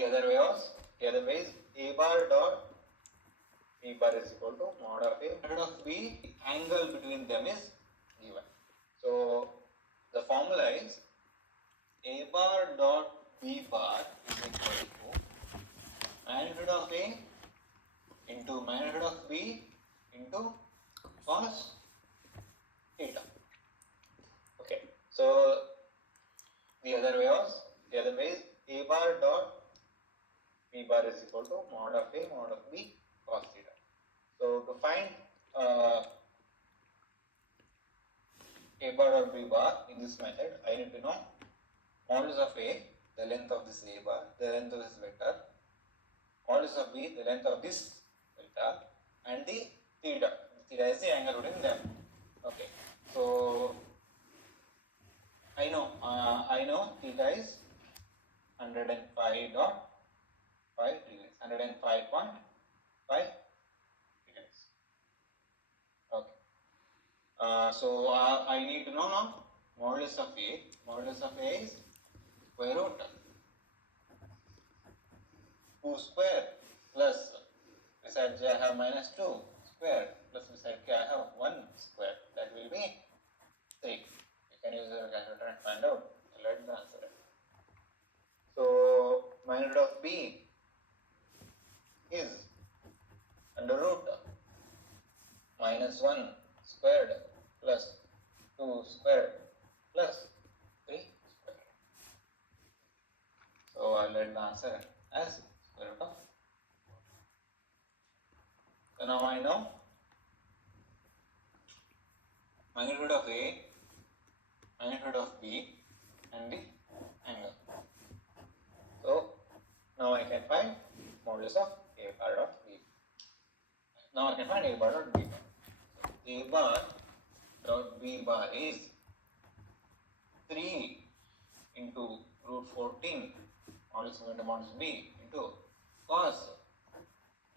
the other way is a bar dot b bar is equal to mod of a mod of b. The angle between them is given. So the formula is a bar dot b bar is equal to magnitude of a into magnitude of b into cos theta. Okay, so the other way is a bar dot b bar is equal to mod of a mod of b cos theta. So to find a bar or b bar in this method, I need to know modulus of a, the length of this a bar, the length of this vector, modulus of b, the length of this vector, and the theta. Theta is the angle between them. Okay, so I know theta is 105.5 degrees, 105.5 degrees. Okay. So I need to know now modulus of a. Modulus of a is square root 2 square plus beside j I have minus 2 square plus beside k I have 1 square. That will be 3. You can use your calculator and find out. Let the answer. So magnitude of b is under root minus 1 squared plus 2 squared plus 3 squared. So I'll let the answer as square root of. So now I know magnitude of a, magnitude of b, and the angle. So now I can find modulus of a bar dot b. Now I can find a bar dot b bar. So a bar dot b bar is 3 into root 14 modulus of modulus b into cos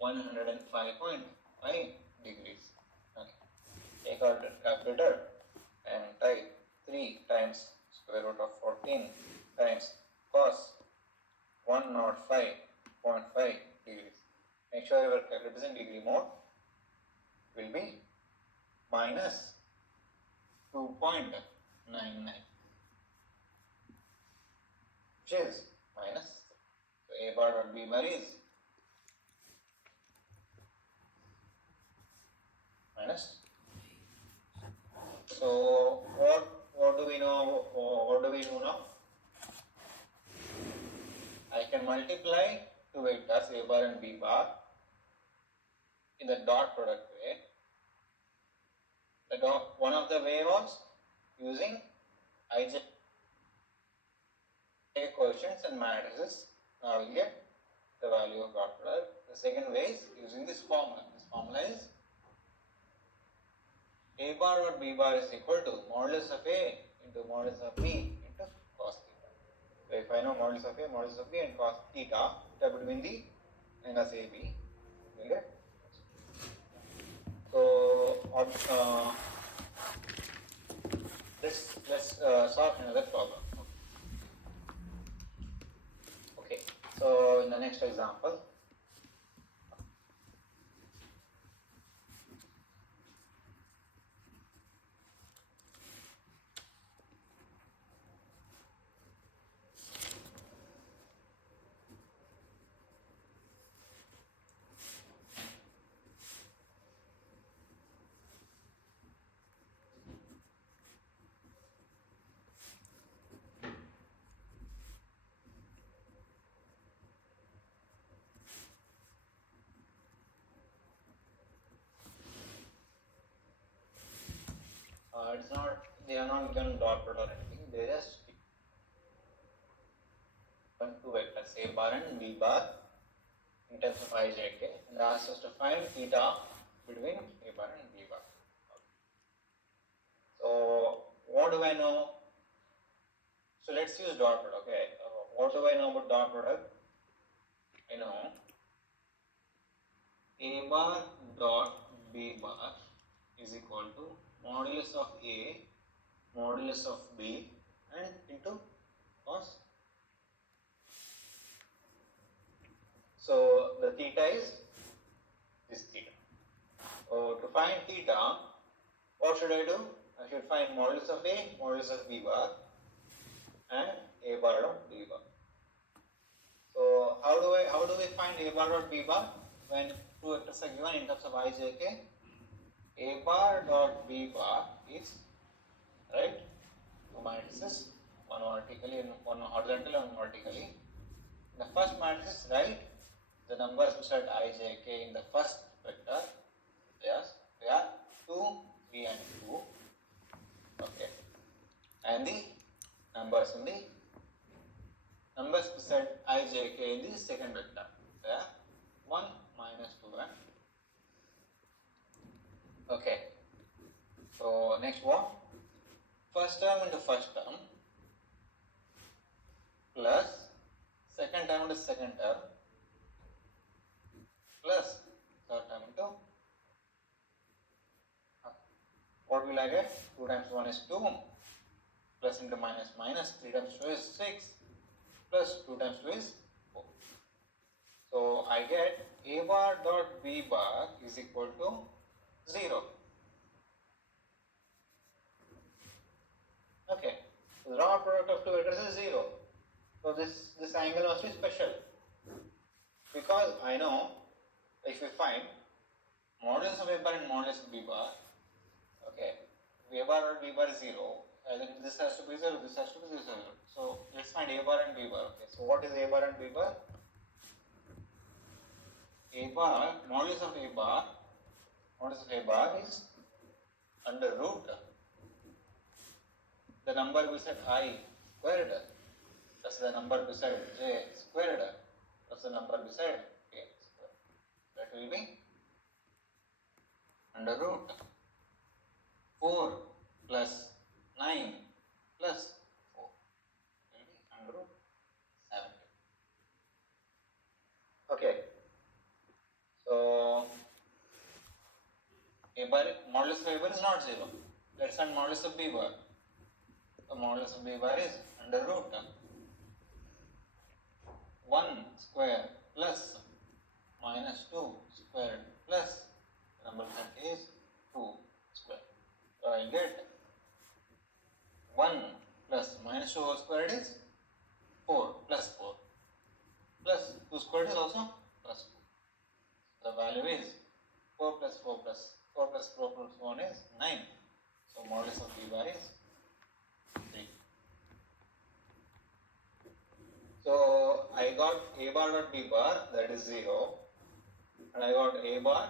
105.5 degrees. Okay. Take out the calculator and type 3 times square root of 14 times cos 105.5 degrees. Make sure your calculator is in degree mode. Will be minus 2.99, which is minus. So a bar dot b bar is minus. So what do we know? What do we know now? I can multiply two vectors a bar and b bar in the dot product way. One of the way was using ij coefficients and matrices. Now we get the value of dot product. The second way is using this formula. This formula is a bar dot b bar is equal to modulus of a into modulus of b into cos theta. So if I know modulus of a, modulus of b and cos theta, between the angles a b, we'll get. So let's solve another problem. Okay. So in the next example. It's not, they are not given dot product or anything, they just given two vectors a bar and b bar in terms of ijk and asked us to find theta between a bar and b bar. So what do I know? So let's use dot product. Okay, what do I know about dot product? I know a bar dot b bar is equal to modulus of a, modulus of b, and into cos theta is this theta. So to find theta, what should I do? I should find modulus of A, modulus of B bar, and A bar dot B bar. So how do we find A bar dot B bar when two vectors are given in terms of I, J, K? A bar dot B bar is, right, two matrices, one vertically and one horizontally and one vertically. In the first matrix, write the numbers beside I, J, K in the first vector. Yes, they are 2, 3 and 2. Okay. And the numbers beside I, J, K in the second vector. They are 1, minus 2 and 2. Okay. So next one, first term into first term plus second term into second term plus third term into, what will I get? 2 times 1 is 2, plus into minus minus, 3 times 2 is 6, plus 2 times 2 is 4. So I get A bar dot B bar is equal to 0. Okay, so the dot product of two vectors is 0. So this angle must be special, because I know if we find modulus of A bar and modulus of B bar, okay, A bar or B bar is 0, then this has to be 0, this has to be 0. So let's find A bar and B bar. Okay, so what is A bar and B bar? A bar, modulus of A bar is under root the number beside I squared plus the number beside J squared plus the number beside K squared. That will be under root 4 plus 9 plus 4 will be under root 7. Okay. So A bar, modulus of A bar is not 0. Let's find modulus of B bar. The modulus of B bar is under root 1 square plus minus 2 square plus the number that is 2 square. So I get 1 plus minus 2 whole squared is 4 plus 4 plus 2 squared is also plus 4. The value is 4 plus 4 plus 4 plus 4 plus 1 is 9. So modulus of B bar is 3. So I got A bar dot B bar, that is 0, and I got A bar,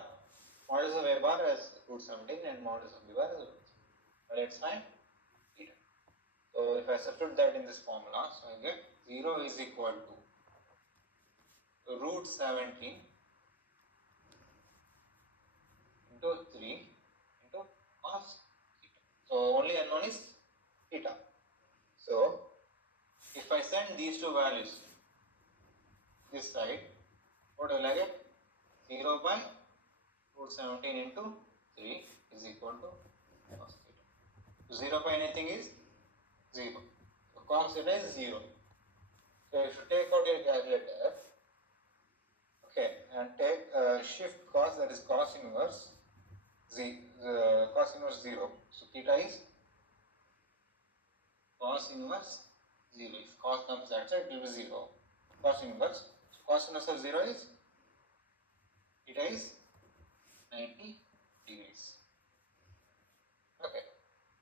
modulus of A bar as root 17 and modulus of B bar as root 17. Let's find theta. So if I substitute that in this formula, so I get 0 is equal to root 17 into 3 into cos theta. So only unknown is theta. So if I send these two values this side, what will I get? 0 by root 17 into 3 is equal to cos theta. So 0 by anything is 0. So cos theta is 0. So if you take out your calculator, okay, and take shift cos, that is cos inverse cos inverse 0. So theta is cos inverse 0. If cos comes that side, it will be 0. Cos inverse. So cos inverse of 0 is, theta is 90 degrees. Okay.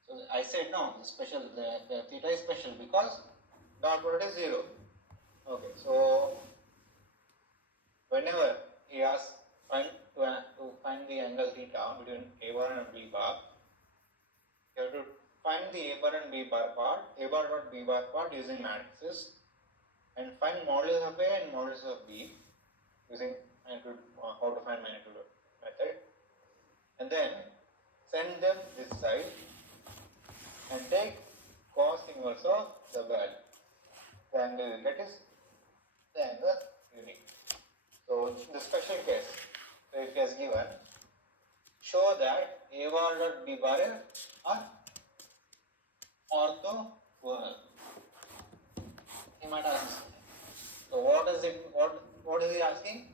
So I said no, the theta is special because dot product is 0. Okay. So whenever he asks to find the angle theta between A bar and B bar, you have to find the A bar and B bar part, A bar dot B bar part using matrices, and find modulus of A and modulus of B using magnitude, how to find magnitude method, and then send them this side and take cos inverse of the value. The angle you get is the angle unique. So in the special case, so if he has given, show that A bar dot B bar are orthogonal. He might ask. So what is he asking?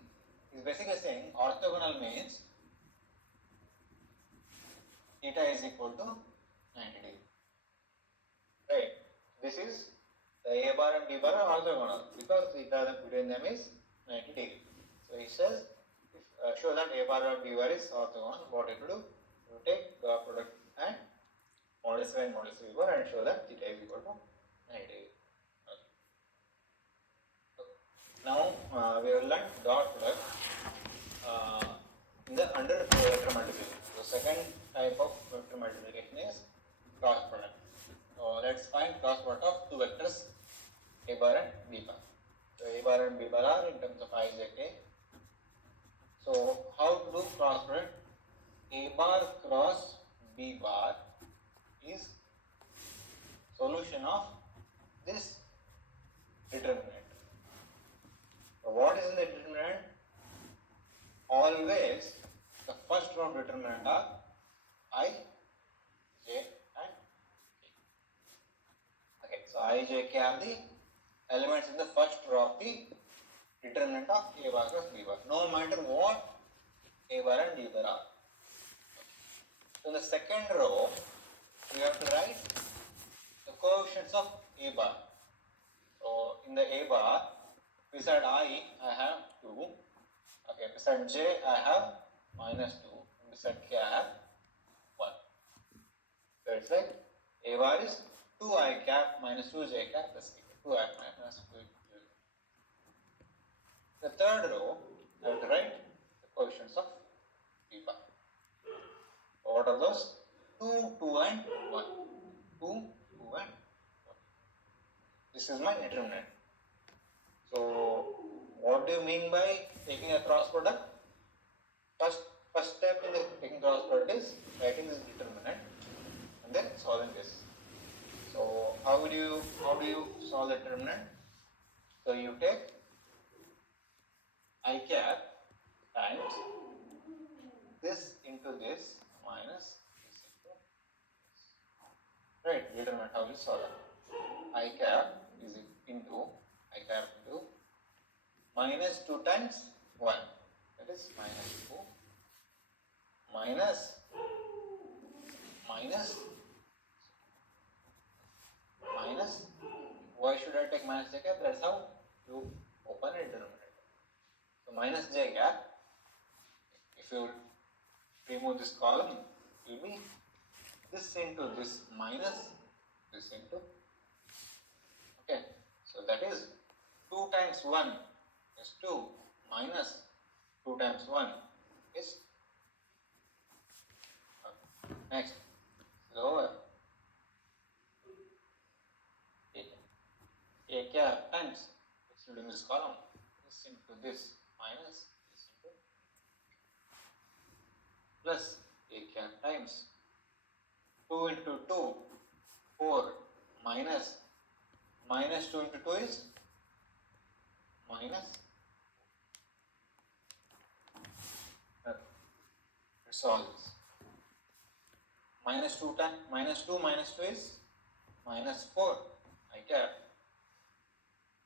is basically saying orthogonal means theta is equal to 90 degree. Right. This is the A bar and B bar are orthogonal because theta between them is 90 degree. So he says, if show that A bar and B bar is orthogonal, what you do? You take the product and modulus A and modulus B bar and show that theta is equal to 90 degree. Now we have learned dot product in the under vector multiplication. The second type of vector multiplication is cross product. So let's find cross product of two vectors A bar and B bar. So A bar and B bar are in terms of ijk. So how to do cross product? A bar cross B bar is solution of this determinant. So what is in the determinant? Always the first row of determinant are I, J and K. Okay, so I, J, K are the elements in the first row of the determinant of A bar plus B bar, no matter what A bar and B bar are. So in the second row, we have to write the coefficients of A bar. So in the A bar, beside I have 2. Okay, beside J, I have minus 2. Beside K, I have 1. So it's like A bar is 2I cap minus 2J cap plus K. 2I minus 2J. The third row, I have to write the coefficients of B bar. So what are those? 2, 2 and 1. 2, 2 and 1. This is my determinant. So what do you mean by taking a cross product? First step in the taking cross product is writing this determinant and then solving this. So how do you solve the determinant? So you take I cap times this into this minus this into this. Right, determinant, how will you solve it? I cap is into I cap into minus 2 times 1, that is minus 2 minus why should I take minus j cap? That's how you open a denominator. So minus j cap, if you remove this column, it will be this into this minus this into. Okay, so that is 2 times 1 is 2 minus 2 times 1 is next lower A cap times excluding this column this into this minus this into plus A cap times 2 into 2 4 minus 2 into 2 is minus. Let's solve this. Minus 2 minus 2 is minus 4 I cap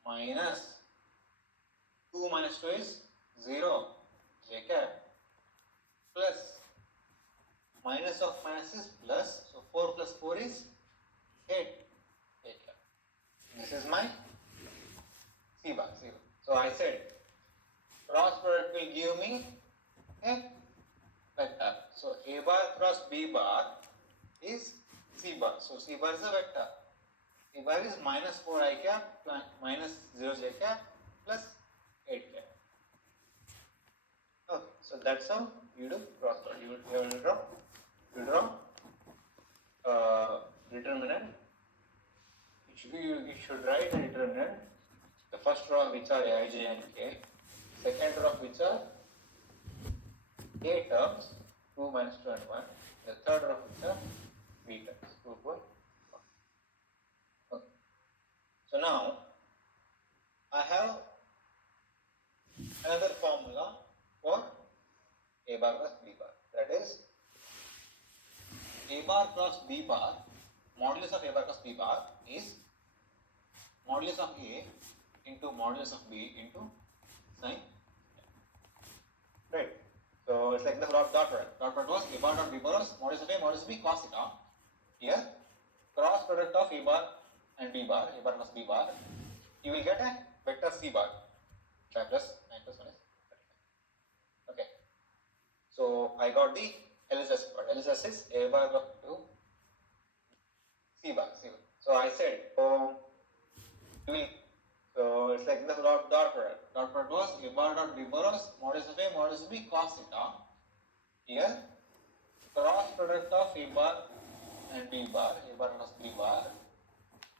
minus 2 minus 2 is 0 j cap plus minus of minus is plus, so 4 plus 4 is 8 j cap. This is my C bar. So I said cross product will give me a vector. So A bar cross B bar is C bar. So C bar is a vector. C bar is minus 4 I cap minus 0 j cap plus 8 cap. Okay, so that's how you do cross product. You draw determinant. You should write a determinant. The first row of which are I, J and K. Second row of which are A terms, 2 minus 2 and 1. The third row of which are B terms, 2, 4, 1. Okay. So now, I have another formula for A bar plus B bar. That is, A bar plus B bar, modulus of A bar plus B bar is modulus of A into modulus of B into sin. So it's like the dot product. Dot product was a bar dot b bar was modulus of a modulus of b cos theta. Here, cross product of a bar and b bar plus b bar, you will get a vector c bar. 5 plus 9 plus 1 is 35. Okay. So I got the LSS part. LSS is a bar to c bar. So I said, so it's like the dot product. Dot product was a bar dot b bar was modulus of a modulus of b cos theta. Here, cross product of a bar and b bar plus b bar,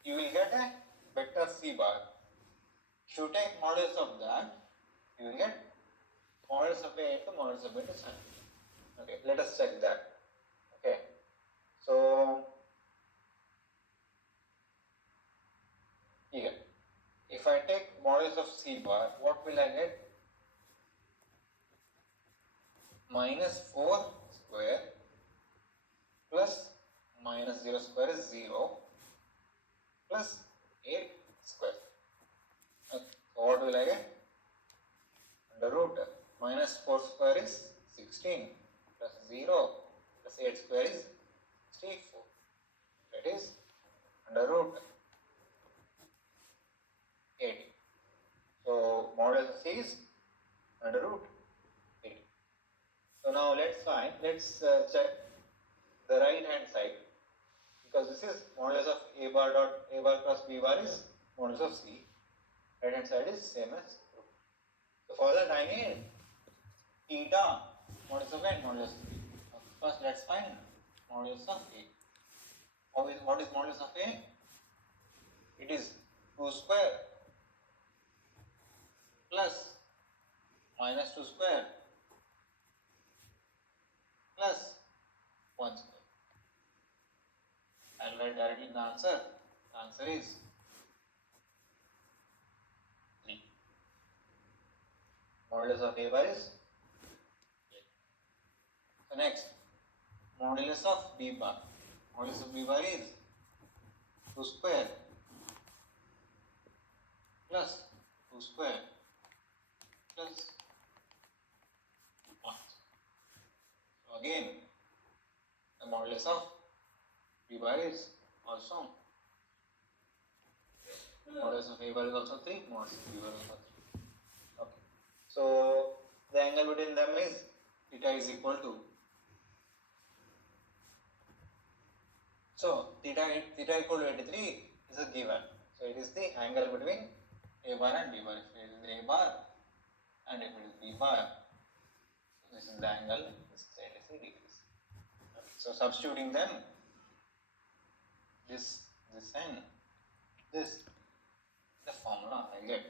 you will get a vector c bar. If you take modulus of that, you will get modulus of a into modulus of b into sin. Okay, let us check that. Okay, so here, if I take modulus of c bar, what will I get? Minus 4 square plus minus 0 square is 0 plus 8 square. Okay. So what will I get? Under root minus 4 square is 16 plus 0 plus 8 square is 64. That is under root 80. So modulus of c is under root 80. So now let's check the right hand side, because this is modulus of a bar plus b bar is modulus of c. Right hand side is same as root. So for that I need theta modulus of a and modulus of b. First let's find modulus of a. What is modulus of a? It is 2 square plus minus 2 square plus 1 square. I'll write directly the answer. The answer is 3. Modulus of a bar is 3. So next, modulus of b bar. Modulus of b bar is 2 square plus 2 square plus 1. So again, the modulus of b bar is also modulus of a bar is also 3, modulus of b bar is also 3. Okay. So the angle between them is theta is equal to, so theta equal to 83 is a given. So it is the angle between a bar and b bar. If it is a bar and if it is b bar, so this is the angle, this is 83 degrees. Okay. So substituting them, this and this, the formula I get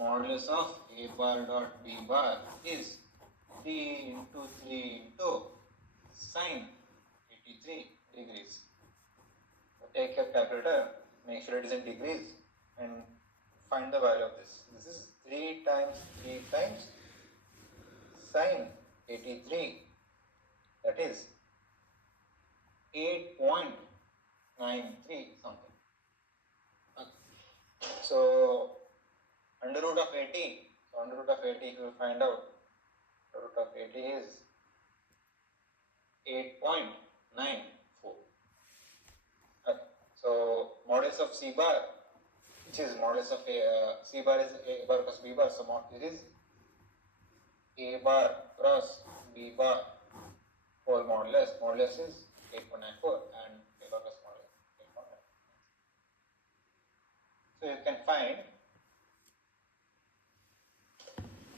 modulus of a bar dot b bar is 3 into 3 into sine 83 degrees. So take your calculator, make sure it is in degrees and find the value of this. This is 3 times 3 times sine 83, that is 8.93 something. Okay. So under root of 80, so under root of 80 if you find out, the root of 80 is 8.94. Okay. So modulus of c bar, which is modulus of c bar is a bar plus b bar, so it is a bar cross b bar whole modulus. Modulus is 8.94 and a bar plus modulus 8.9. So you can find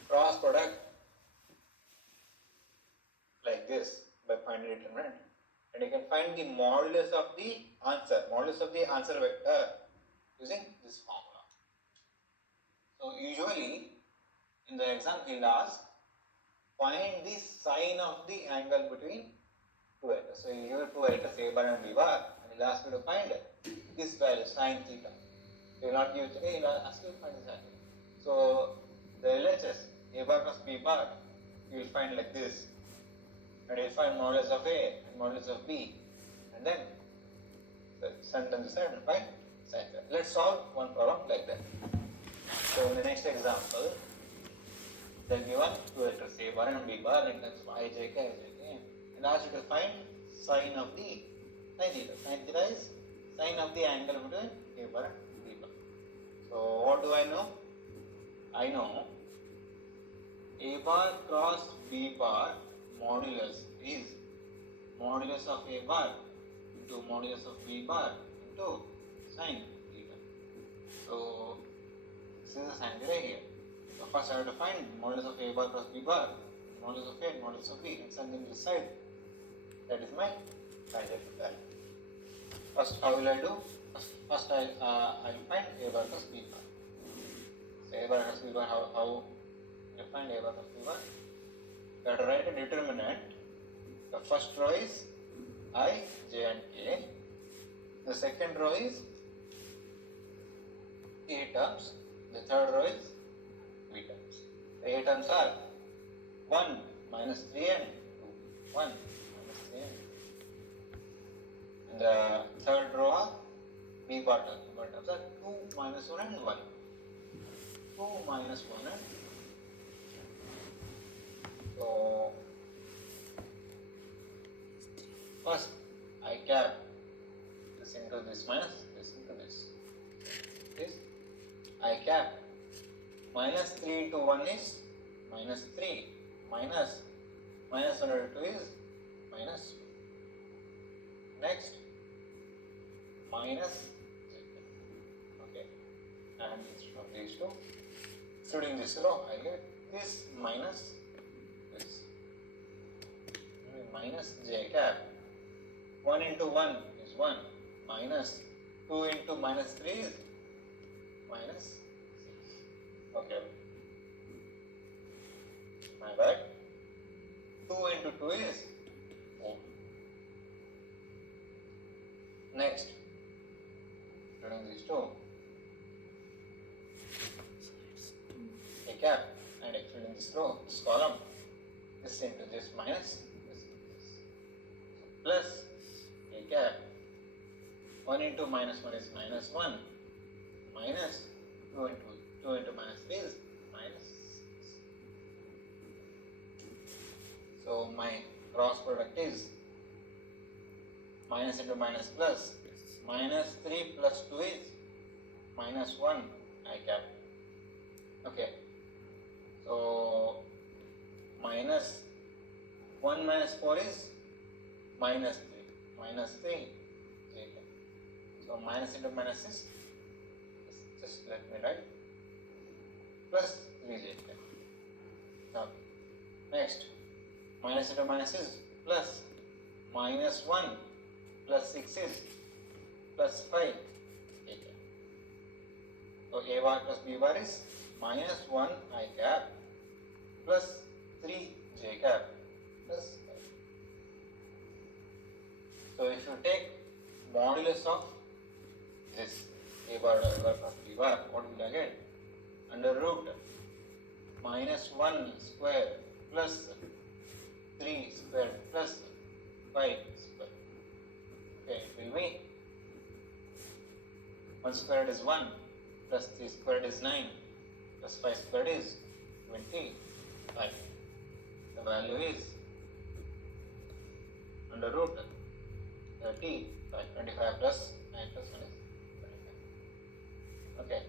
cross product like this by finding determinant, and you can find the modulus of the answer vector using this formula. So usually in the exam he will ask, find the sine of the angle between two vectors. So you give two vectors a bar and b bar, and he will ask you to find this value sine theta. He will not give it, he will ask you to find this angle. So the LHS a bar plus b bar, you will find like this, and you will find modulus of a and modulus of b, and then send them this side and find sine theta. Let's solve one problem like that. So in the next example, they are given two vectors A bar and B bar in terms of ijk, and asked you to find sine of the sin theta. Sin theta is sine of the angle between A bar and B bar. So what do I know? I know A bar cross B bar modulus is modulus of A bar into modulus of B bar into sin theta. So this is the sin theta here. So first I have to find modulus of A bar cross B bar, modulus of A, modulus of B, and something this side. That is my tangent value. First, how will I do? First I'll find A bar cross B bar. So A bar cross B bar, how you find A bar cross B bar? You have to write a determinant. The first row is I, J and K. The second row is A terms. The third row is B terms. The A terms are 1 minus 3 and 2. 1 minus 3 and 2. And the third row are B bar terms. B bar terms are 2 minus 1 and 1. 2 minus 1 and 1. So first I cap this into this minus this into this. This I cap minus 3 into 1 is minus 3, minus 1 over 2 is minus 2. Next minus, okay, and instead of these two, excluding this row, I get this minus this, minus j cap. 1 into 1 is 1, minus 2 into minus 3 is minus 6. Okay, my bad. 2 into 2 is 4. Next, including these two, a cap and excluding this row, this column, this into this minus this into this, plus a cap. 1 into minus 1 is minus 1, minus 2 into minus 3 is minus 6. So my cross product is minus into minus plus, minus 3 plus 2 is minus 1 I cap. Okay, so minus 1 minus 4 is minus 3, minus 3 j cap. So minus into minus is, just let me write, plus 3 j cap. Now next, minus into minus is plus, minus 1 plus 6 is plus 5 j cap. So A bar plus B bar is minus 1 I cap plus 3 j cap plus 5. So if you take modulus of this A bar plus B bar, what will I get? Under root minus 1 square plus 3 square plus 5 square. Okay, it will be 1 squared is 1 plus 3 squared is 9 plus 5 squared is 25. The value is under root 30, 25 plus 9 plus 1 is 25. Okay,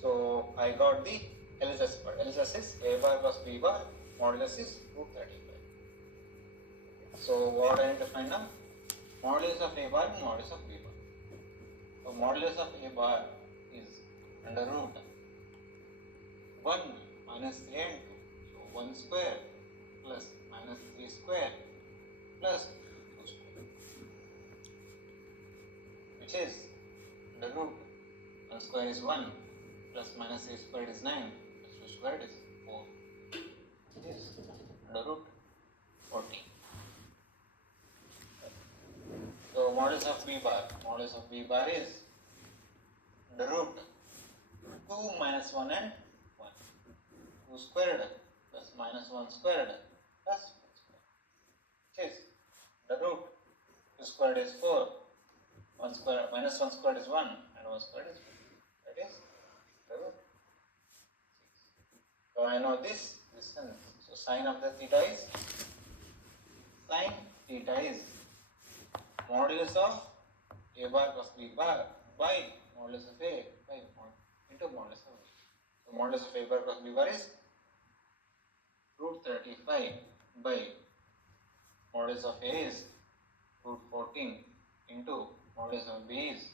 so I got the LHS part. LHS is A bar plus B bar, modulus is root 35. So what I need to find now? Modulus of A bar and modulus of B bar. So modulus of A bar is under root 1 minus 3 and 2. So 1 square plus minus 3 square plus 2 square, which is under root 1 square is 1 plus minus 3 squared is 9 plus 2 squared is 4. It is under root 14. So modulus of B bar is the root 2 minus 1 and 1. 2 squared plus minus 1 squared plus 1 squared, which is the root 2 squared is 4, 1 squared minus 1 squared is 1 and 1 squared is 2. That is the root 6. So I I know this and this. So sine of the theta is modulus of a bar plus b bar by modulus of a by into modulus of b. So modulus of a bar plus b bar is root 35 by modulus of a is root 14 into modulus of b is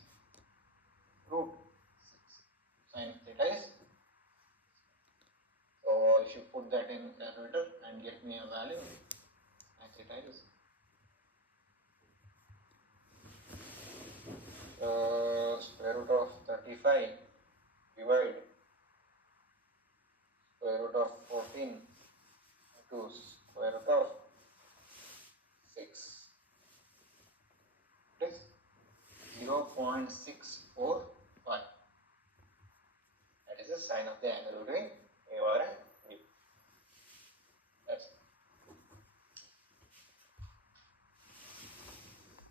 root 6. Sin theta is, so if you put that in calculator and get me a value, sin theta is square root of 35 divide square root of 14 into square root of 6. It is 0.645. That is the sine of the angle between A bar and